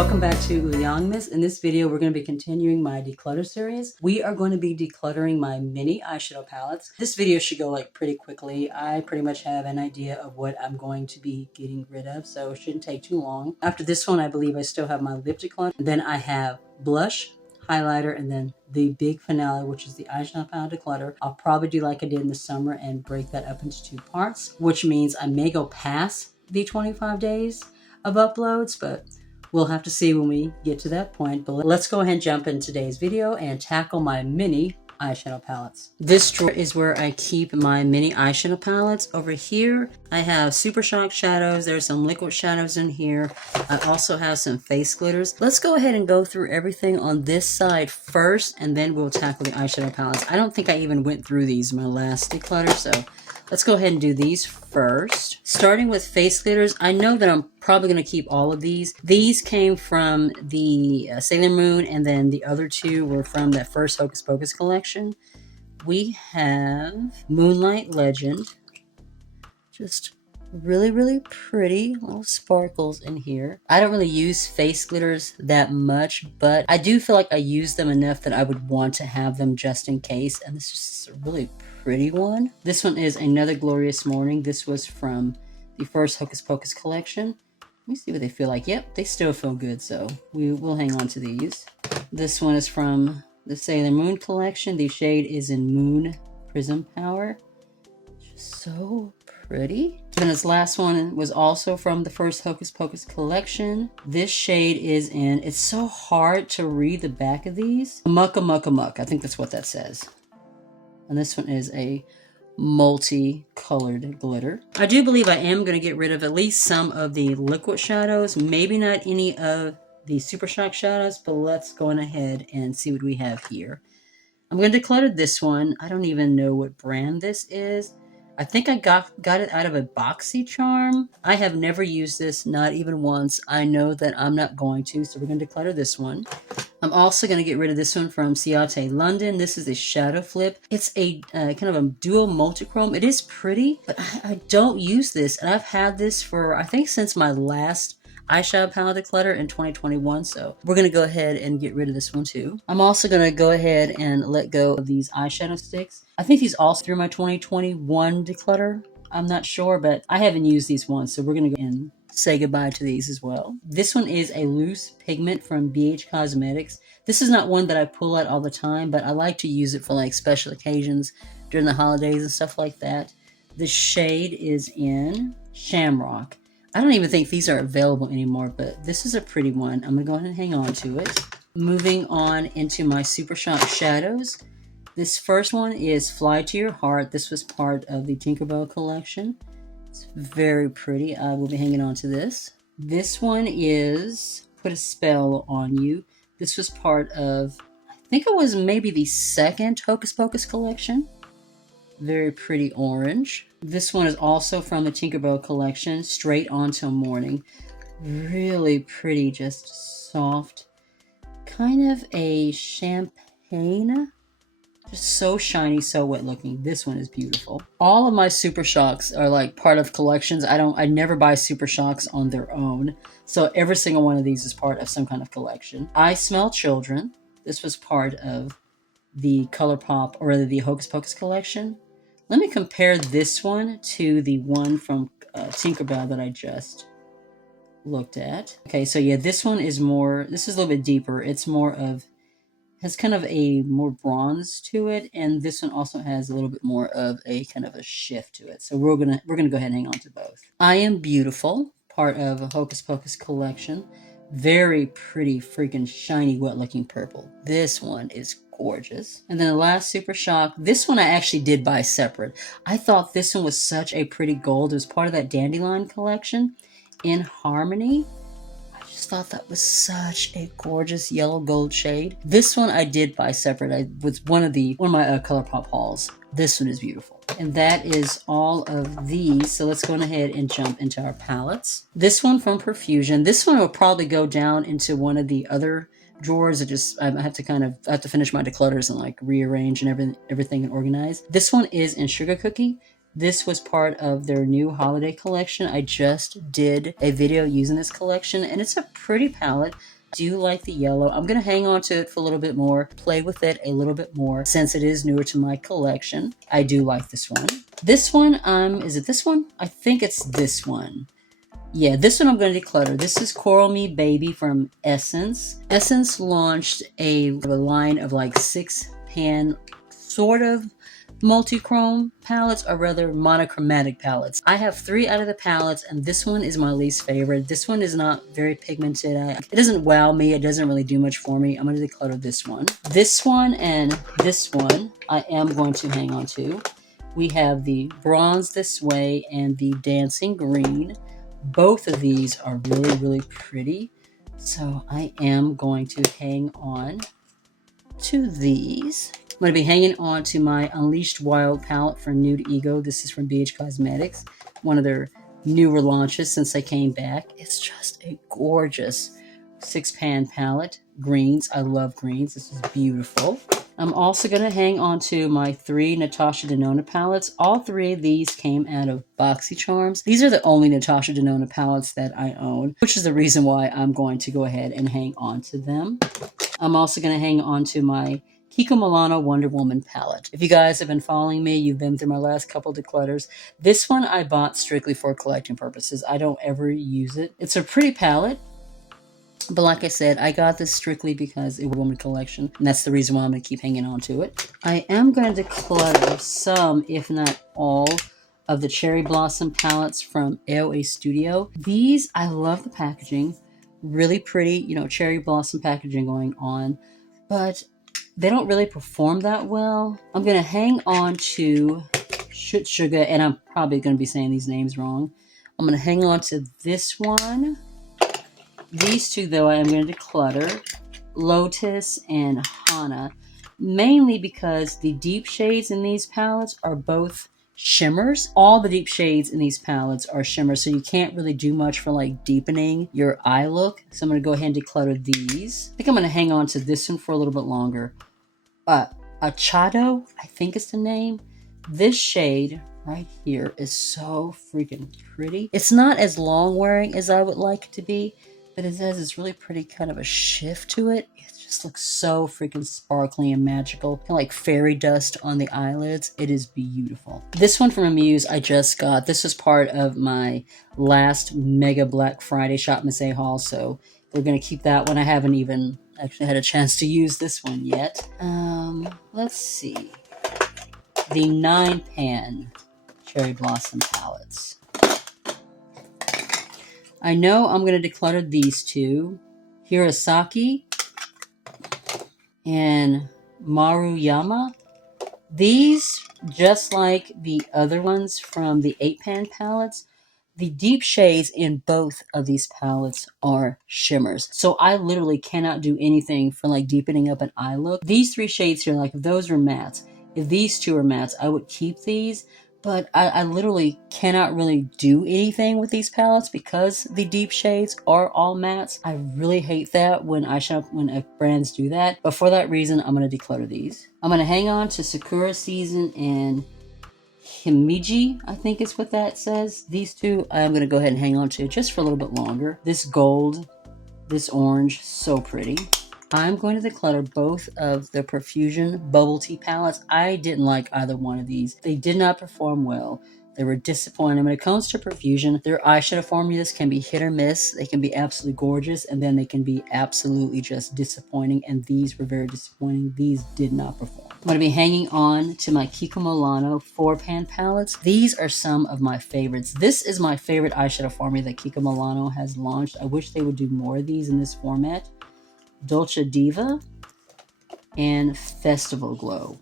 Welcome back to Ulzzangmas. In this video, we're going to be continuing my declutter series. We are going to be decluttering my mini eyeshadow palettes. This video should go like pretty quickly. I pretty much have an idea of what I'm going to be getting rid of, so it shouldn't take too long. After this one, I believe I still have my lip declutter. Then I have blush, highlighter, and then the big finale, which is the eyeshadow palette declutter. I'll probably do like I did in the summer and break that up into 2 parts, which means I may go past the 25 days of uploads, but we'll have to see when we get to that point. But let's go ahead and jump in today's video and tackle my mini eyeshadow palettes. This drawer is where I keep my mini eyeshadow palettes. Over here, I have Super Shock shadows. There's some liquid shadows in here. I also have some face glitters. Let's go ahead and go through everything on this side first, and then we'll tackle the eyeshadow palettes. I don't think I even went through these in my last declutter, so let's go ahead and do these first. Starting with face glitters, I know that I'm probably going to keep all of these. These came from the Sailor Moon, and then the other 2 were from that first Hocus Pocus collection. We have Moonlight Legend. Just really, really pretty little sparkles in here. I don't really use face glitters that much, but I do feel like I use them enough that I would want to have them just in case. And this is a really pretty one. This one is Another Glorious Morning. This was from the first Hocus Pocus collection. Let me see what they feel like. Yep, they still feel good, so we will hang on to these. This one is from the Sailor Moon collection. The shade is in Moon Prism Power. Just so pretty. Then this last one was also from the first Hocus Pocus collection. This shade is in, it's so hard to read the back of these. Muck. I think that's what that says. And this one is a multi-colored glitter. I do believe I am going to get rid of at least some of the liquid shadows. Maybe not any of the Super Shock shadows, but let's go on ahead and see what we have here. I'm going to declutter this one. I don't even know what brand this is. I think I got it out of a BoxyCharm. I have never used this, not even once. I know that I'm not going to, so we're going to declutter this one. I'm also going to get rid of this one from Ciate London. This is a shadow flip. It's a kind of a dual multichrome. It is pretty, but I don't use this. And I've had this for, I think, since my last eyeshadow palette declutter in 2021. So we're going to go ahead and get rid of this one too. I'm also going to go ahead and let go of these eyeshadow sticks. I think these all through my 2021 declutter. I'm not sure, but I haven't used these once. So we're going to go and say goodbye to these as well. This one is a loose pigment from Beige Cosmetics. This is not one that I pull out all the time, but I like to use it for like special occasions during the holidays and stuff like that. The shade is in Shamrock. I don't even think these are available anymore, but this is a pretty one. I'm going to go ahead and hang on to it. Moving on into my Super Shock shadows. This first one is Fly to Your Heart. This was part of the Tinkerbell collection. It's very pretty. I will be hanging on to this. This one is Put a Spell on You. This was part of, I think it was maybe the second Hocus Pocus collection. Very pretty orange. This one is also from the Tinkerbell collection, Straight On Till Morning. Really pretty, just soft. Kind of a champagne. Just so shiny, so wet looking. This one is beautiful. All of my Super Shocks are like part of collections. I never buy Super Shocks on their own. So every single one of these is part of some kind of collection. I Smell Children. This was part of the Colourpop, or rather the Hocus Pocus collection. Let me compare this one to the one from Tinkerbell that I just looked at. Okay, so yeah, this one is more, this is a little bit deeper. It's more of, has kind of a more bronze to it, and this one also has a little bit more of a kind of a shift to it. So we're gonna go ahead and hang on to both. I Am Beautiful, part of a Hocus Pocus collection. Very pretty, freaking shiny, wet looking purple. This one is gorgeous. And then the last Super Shock, this one I actually did buy separate. I thought this one was such a pretty gold. It was part of that Dandelion collection, In Harmony. I just thought that was such a gorgeous yellow gold shade. This one I did buy separate. I was one of my Colourpop hauls. This one is beautiful. And that is all of these. So let's go ahead and jump into our palettes. This one from Perfusion. This one will probably go down into one of the other drawers. I have to finish my declutters and like rearrange and everything and organize. This one is in Sugar Cookie. This was part of their new holiday collection. I just did a video using this collection, and it's a pretty palette. Do like the yellow. I'm going to hang on to it for a little bit more, play with it a little bit more since it is newer to my collection. I do like this one. This one, is it this one? I think it's this one. Yeah, this one I'm going to declutter. This is Coral Me Baby from Essence. Essence launched a line of like 6-pan sort of multi-chrome palettes, or rather monochromatic palettes. I have 3 out of the palettes, and this one is my least favorite. This one is not very pigmented. It doesn't wow me. It doesn't really do much for me. I'm going to declutter this one. This one and this one I am going to hang on to. We have the Bronze This Way and the Dancing Green. Both of these are really, really pretty. So I am going to hang on to these. I'm going to be hanging on to my Unleashed Wild palette from Nude Ego. This is from Beige Cosmetics, one of their newer launches since I came back. It's just a gorgeous 6-pan palette. Greens, I love greens. This is beautiful. I'm also going to hang on to my 3 Natasha Denona palettes. All 3 of these came out of BoxyCharms. These are the only Natasha Denona palettes that I own, which is the reason why I'm going to go ahead and hang on to them. I'm also going to hang on to my Kiko Milano Wonder Woman palette. If you guys have been following me, you've been through my last couple declutters. This one I bought strictly for collecting purposes. I don't ever use it. It's a pretty palette. But like I said, I got this strictly because it was a woman collection, and that's the reason why I'm going to keep hanging on to it. I am going to declutter some, if not all, of the Cherry Blossom palettes from AOA Studio. These, I love the packaging. Really pretty, you know, cherry blossom packaging going on. But they don't really perform that well. I'm going to hang on to Shoot Sugar, and I'm probably going to be saying these names wrong. I'm going to hang on to this one. These 2, though, I am going to declutter, Lotus and Hana, mainly because the deep shades in these palettes are both shimmers. All the deep shades in these palettes are shimmers, so you can't really do much for like deepening your eye look. So I'm going to go ahead and declutter these. I think I'm going to hang on to this one for a little bit longer. Eyeshadow, I think is the name. This shade right here is so freaking pretty. It's not as long wearing as I would like it to be, but it has this really pretty kind of a shift to it. It just looks so freaking sparkly and magical. Kind of like fairy dust on the eyelids. It is beautiful. This one from Amuse I just got. This was part of my last Mega Black Friday Shop Miss A haul, so we're going to keep that one. I haven't even actually had a chance to use this one yet. Let's see. The 9-pan Cherry Blossom palettes. I know I'm going to declutter these 2, Hirosaki and Maruyama. These, just like the other ones from the 8-pan palettes, the deep shades in both of these palettes are shimmers. So I literally cannot do anything for like deepening up an eye look. These 3 shades here, like if those are mattes, if these 2 are mattes, I would keep these. But I literally cannot really do anything with these palettes because the deep shades are all mattes. I really hate that when brands do that. But for that reason, I'm going to declutter these. I'm going to hang on to Sakura Season and Himeji, I think is what that says. These 2 I'm going to go ahead and hang on to just for a little bit longer. This gold, this orange, so pretty. I'm going to declutter both of the Profusion Bubble Tea palettes. I didn't like either one of these. They did not perform well. They were disappointing. When it comes to Profusion, their eyeshadow formulas can be hit or miss. They can be absolutely gorgeous, and then they can be absolutely just disappointing, and these were very disappointing. These did not perform. I'm going to be hanging on to my Kiko Milano 4-pan palettes. These are some of my favorites. This is my favorite eyeshadow formula that Kiko Milano has launched. I wish they would do more of these in this format. Dolce Diva and Festival Glow.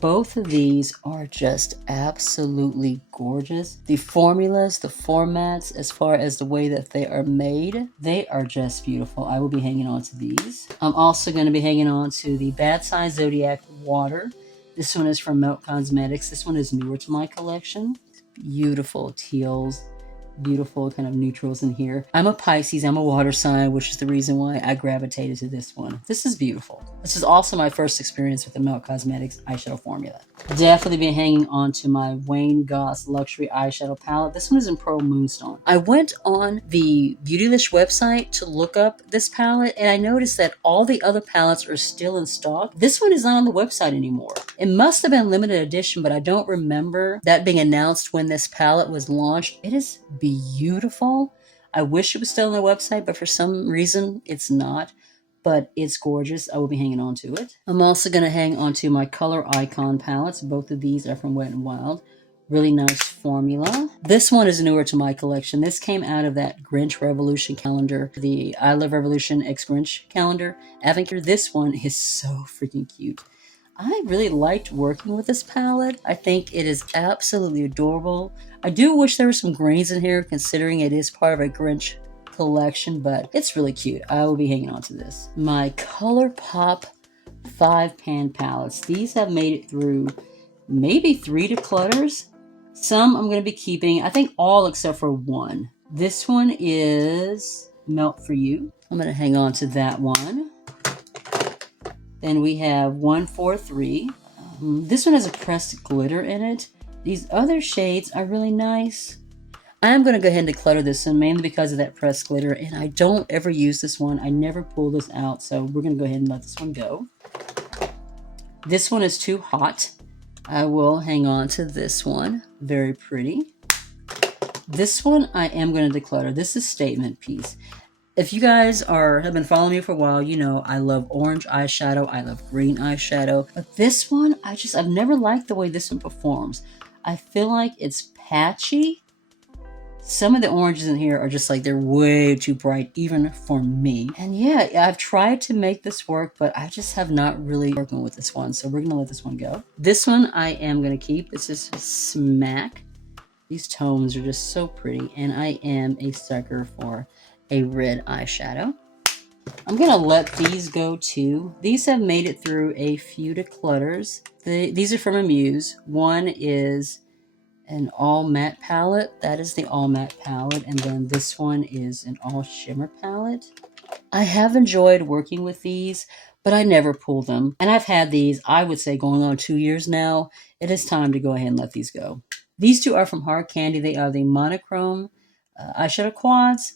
Both of these are just absolutely gorgeous. The formulas, the formats, as far as the way that they are made, they are just beautiful. I will be hanging on to these. I'm also going to be hanging on to the Bad Size Zodiac Water. This one is from Melt Cosmetics. This one is newer to my collection. Beautiful teals, beautiful kind of neutrals in here. I'm a Pisces, I'm a water sign, which is the reason why I gravitated to this one. This is beautiful. This is also my first experience with the Melt Cosmetics eyeshadow formula. Definitely been hanging on to my Wayne Goss Luxury Eyeshadow Palette. This one is in Pearl Moonstone. I went on the Beautyish website to look up this palette, and I noticed that all the other palettes are still in stock. This one is not on the website anymore. It must have been limited edition, but I don't remember that being announced when this palette was launched. It is beautiful. I wish it was still on the website, but for some reason it's not. But it's gorgeous. I will be hanging on to it. I'm also going to hang on to my Color Icon palettes. Both of these are from Wet n Wild. Really nice formula. This one is newer to my collection. This came out of that Grinch Revolution calendar, the I Love Revolution X Grinch calendar. Advent. This one is so freaking cute. I really liked working with this palette. I think it is absolutely adorable. I do wish there were some grains in here, considering it is part of a Grinch collection, but it's really cute. I will be hanging on to this. My Colourpop 5-pan palettes. These have made it through maybe 3 declutters. Some I'm going to be keeping. I think all except for one. This one is Melt For You. I'm going to hang on to that one. Then we have 143. This one has a pressed glitter in it. These other shades are really nice. I'm going to go ahead and declutter this one mainly because of that pressed glitter, and I don't ever use this one. I never pull this out, so we're going to go ahead and let this one go. This one is too hot. I will hang on to this one. Very pretty. This one I am going to declutter. This is Statement Piece. If you guys have been following me for a while, you know I love orange eyeshadow. I love green eyeshadow. But this one, I've never liked the way this one performs. I feel like it's patchy. Some of the oranges in here are just like, they're way too bright, even for me. And yeah, I've tried to make this work, but I just have not really working with this one. So we're going to let this one go. This one I am going to keep. This is Smack. These tones are just so pretty. And I am a sucker for a red eyeshadow. I'm going to let these go too. These have made it through a few declutters. These are from Amuse. One is an all matte palette. That is the all matte palette. And then this one is an all shimmer palette. I have enjoyed working with these, but I never pull them. And I've had these, I would say, going on 2 years now. It is time to go ahead and let these go. These two are from Hard Candy. They are the monochrome eyeshadow quads.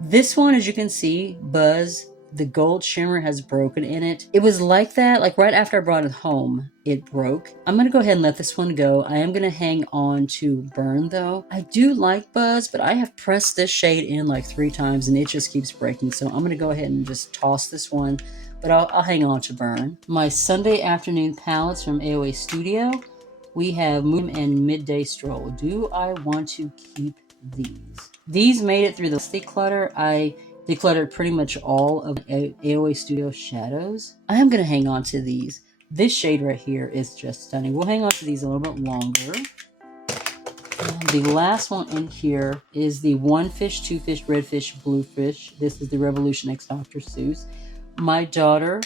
This one, as you can see, Buzz, the gold shimmer has broken in it. It was like that, like right after I brought it home, it broke. I'm going to go ahead and let this one go. I am going to hang on to Burn though. I do like Buzz, but I have pressed this shade in like 3 times and it just keeps breaking. So I'm going to go ahead and just toss this one, but I'll hang on to Burn. My Sunday afternoon palettes from AOA Studio. We have Moon and Midday Stroll. Do I want to keep these? These made it through the declutter. I decluttered pretty much all of AOA Studio shadows. I am going to hang on to these. This shade right here is just stunning. We'll hang on to these a little bit longer. And the last one in here is the One Fish, Two Fish, Red Fish, Blue Fish. This is the Revolution X Dr. Seuss. My daughter,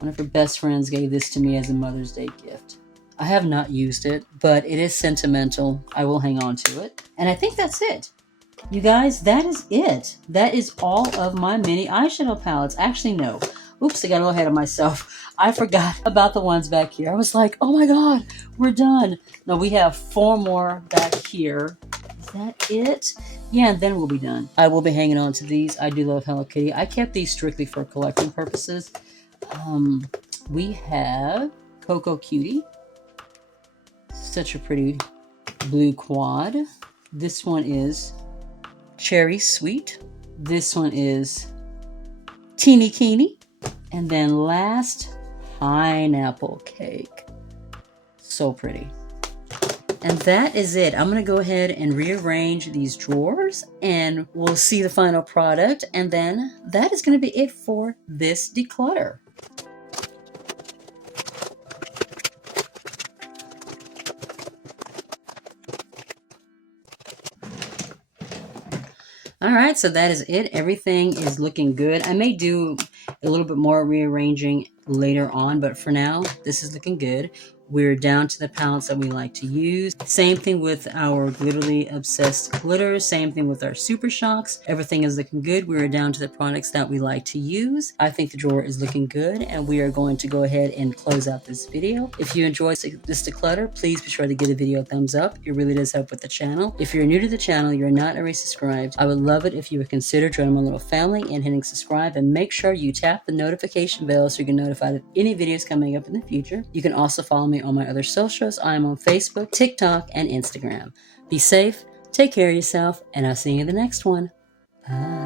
one of her best friends, gave this to me as a Mother's Day gift. I have not used it, but it is sentimental. I will hang on to it. And I think that's it. You guys, that is it. That is all of my mini eyeshadow palettes. Actually, no. Oops, I got a little ahead of myself. I forgot about the ones back here. I was like, oh my God, we're done. No, we have 4 more back here. Is that it? Yeah, and then we'll be done. I will be hanging on to these. I do love Hello Kitty. I kept these strictly for collecting purposes. We have Coco Cutie. Such a pretty blue quad. This one is Cherry Sweet. This one is Teeny Keeny. And then last, Pineapple Cake. So pretty. And that is it. I'm going to go ahead and rearrange these drawers and we'll see the final product. And then that is going to be it for this declutter. All right, so that is it. Everything is looking good. I may do a little bit more rearranging later on, but for now, this is looking good. We're down to the palettes that we like to use. Same thing with our Glitterly Obsessed glitters. Same thing with our Super Shocks. Everything is looking good. We're down to the products that we like to use. I think the drawer is looking good, and we are going to go ahead and close out this video. If you enjoyed this declutter, please be sure to give the video a thumbs up. It really does help with the channel. If you're new to the channel, you're not already subscribed, I would love it if you would consider joining my little family and hitting subscribe, and make sure you tap the notification bell so you get notified of any videos coming up in the future. You can also follow me on my other socials. I am on Facebook, TikTok, and Instagram. Be safe, take care of yourself, and I'll see you in the next one. Bye.